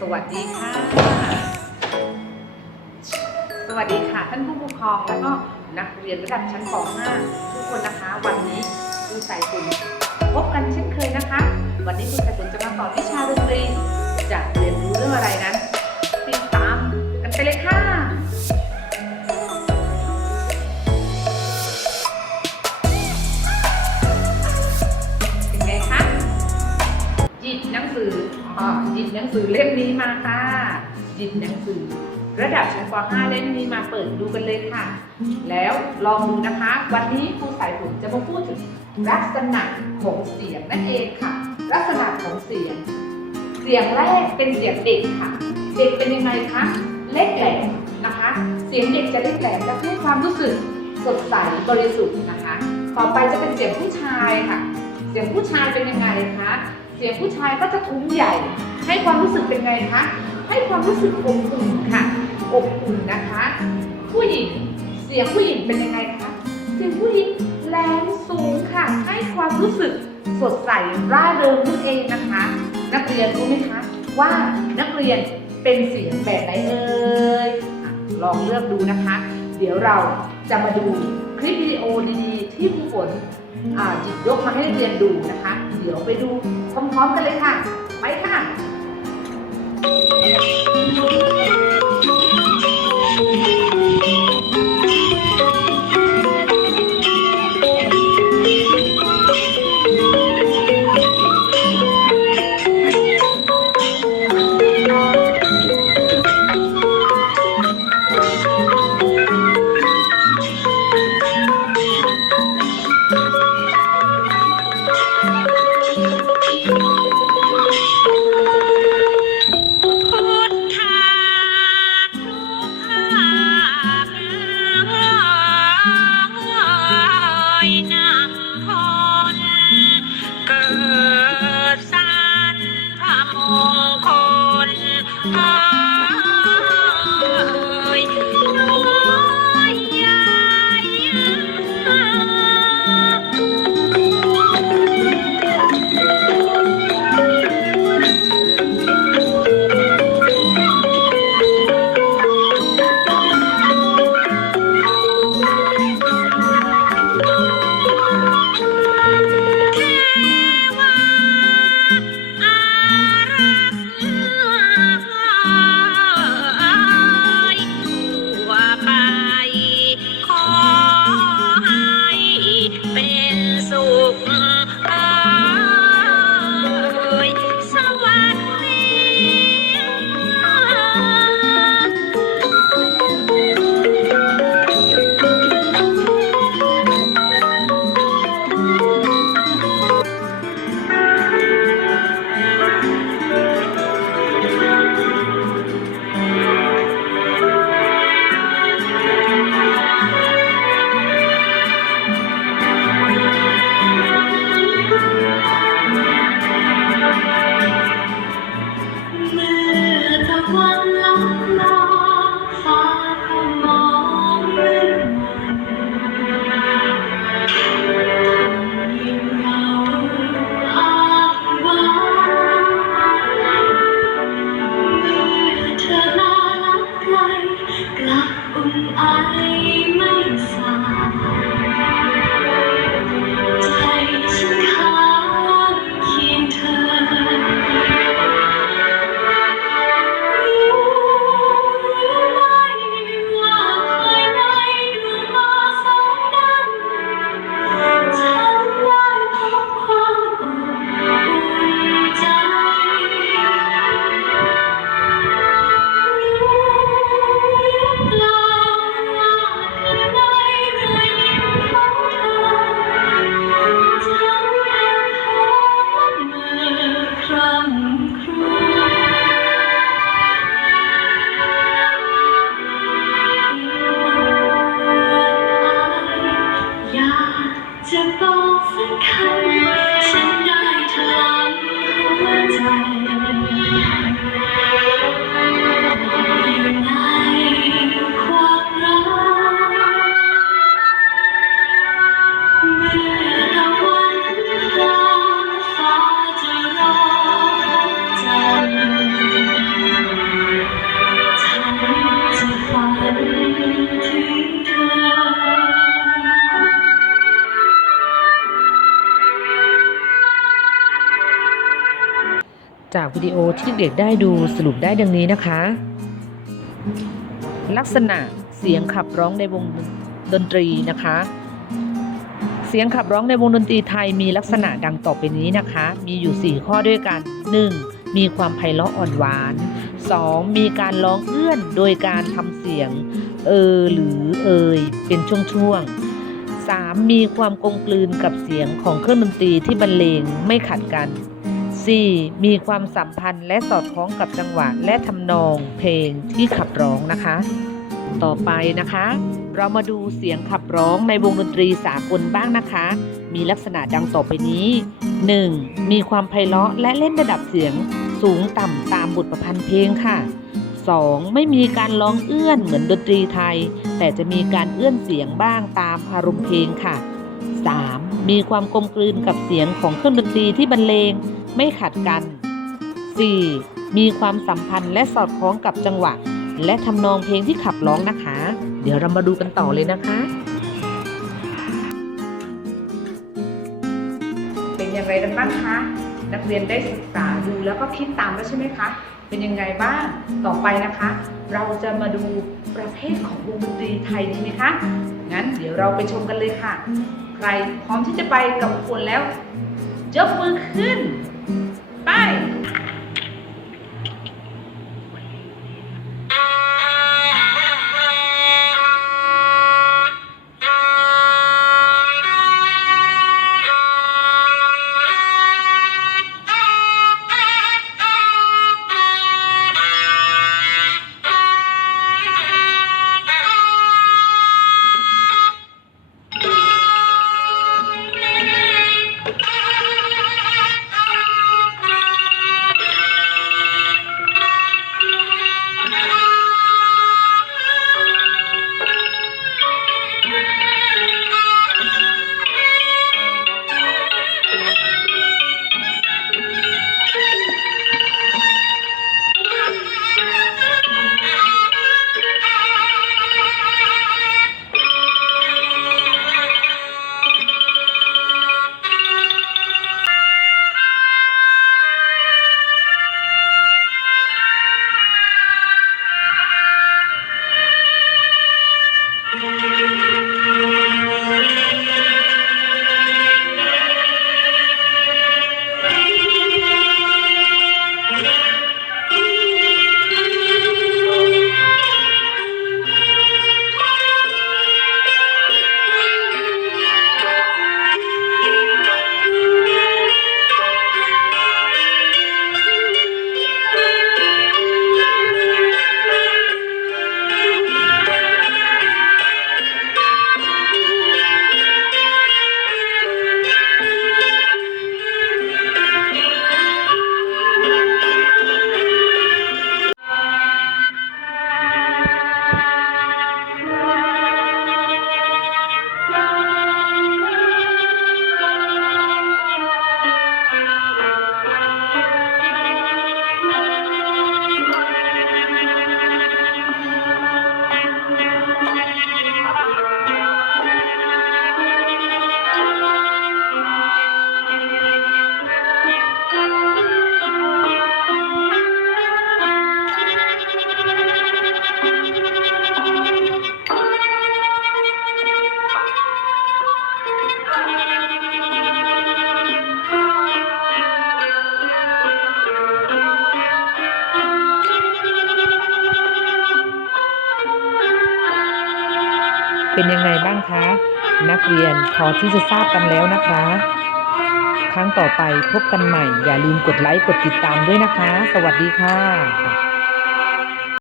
สวัสดีค่ะ สวัสดีค่ะ ท่านผู้ปกครองแล้วก็นักเรียนระดับชั้นป .5 ทุกคนนะคะ วันนี้ครูสายฝนพบกันเช่นเคยนะคะ วันนี้ครูสายฝนจะมาสอนวิชาดนตรี คือ ระดับชั้นป .5 เล่มนี้มาเปิดดูกันเลยค่ะ แล้วลองดูนะคะ วันนี้ครูสายฝนจะมาพูดถึงลักษณะของเสียงนั่นเองค่ะ ลักษณะของเสียง เสียงแรกเป็นเสียงเด็กค่ะ เด็กเป็นยังไงคะเล็กแหลมนะคะ เสียงเด็กจะเล็กแหลมและให้ความรู้สึกสดใสบริสุทธิ์นะคะ ต่อไปจะเป็นเสียงผู้ชายค่ะ เสียงผู้ชายเป็นยังไงคะเสียงผู้ชายก็จะทุ้มใหญ่ ให้ความรู้สึกเป็นไงคะ ให้ความรู้สึกอบอุ่นค่ะ อบอุ่นนะคะ ผู้หญิงเสียงผู้หญิงเป็นยังไงคะเสียงผู้หญิงแรงสูงค่ะ ให้ความรู้สึกสดใสร่าเริงนั่นเองนะคะ นักเรียนรู้ไหมคะ ว่านักเรียนเป็นเสียงแบบไหนเอ่ยลองเลือกดูนะคะ เดี๋ยวเราจะมาดูคลิปวิดีโอดีๆ ที่ครูฝนอ่าหยิบยกมาให้นักเรียนดูนะคะ เดี๋ยวไปดูพร้อมๆกันเลยค่ะ ไปค่ะ Thank you. จากวิดีโอที่เด็กได้ดูสรุปได้ดังนี้นะคะ ลักษณะเสียงขับร้องในวงดนตรีนะคะ เสียงขับร้องในวงดนตรีไทยมีลักษณะดังต่อไปนี้นะคะ มีอยู่ 4 ข้อด้วยกัน 1. มีความไพเราะอ่อนหวาน 2. มีการร้องเอื้อนโดยการทำเสียง เออ หรือเอยเป็นช่วงๆ 3. มีความกลมกลืนกับเสียงของเครื่องดนตรีที่บรรเลงไม่ขัดกัน 4. มีความสัมพันธ์และสอดคล้องกับจังหวะและทำนองเพลงที่ขับร้องนะคะ ต่อไปนะคะ เรามาดูเสียงขับร้องในวงดนตรีสากลบ้างนะคะ มีลักษณะดังต่อไปนี้ 1. มีความไพเราะและเล่นระดับเสียงสูงต่ำตามบทประพันธ์เพลงค่ะ 2. ไม่มีการร้องเอื้อนเหมือนดนตรีไทย แต่จะมีการเอื้อนเสียงบ้างตามอารมณ์เพลงค่ะ 3. มีความกลมกลืนกับเสียงของเครื่องดนตรีที่บรรเลง ไม่ขัดกัน 4. มีความสัมพันธ์และสอดคล้องกับจังหวะ และทำนองเพลงที่ขับร้องนะคะ เดี๋ยวเรามาดูกันต่อเลยนะคะ เป็นอย่างไรกันบ้างคะนักเรียนได้ศึกษาดูแล้วก็คิดตามแล้วใช่ไหมคะ เป็นยังไงบ้าง ต่อไปนะคะ เราจะมาดูประเภทของวงดนตรีไทยดีไหมคะ งั้นเดี๋ยวเราไปชมกันเลยค่ะ ใครพร้อมที่จะไปกับควรแล้วยกมือขึ้น ไเป็นยังไงบ้างคะ นักเรียนพอที่จะทราบกันแล้วนะคะ ครั้งต่อไปพบกันใหม่ อย่าลืมกดไลค์กดติดตามด้วยนะคะ สวัสดีค่ะ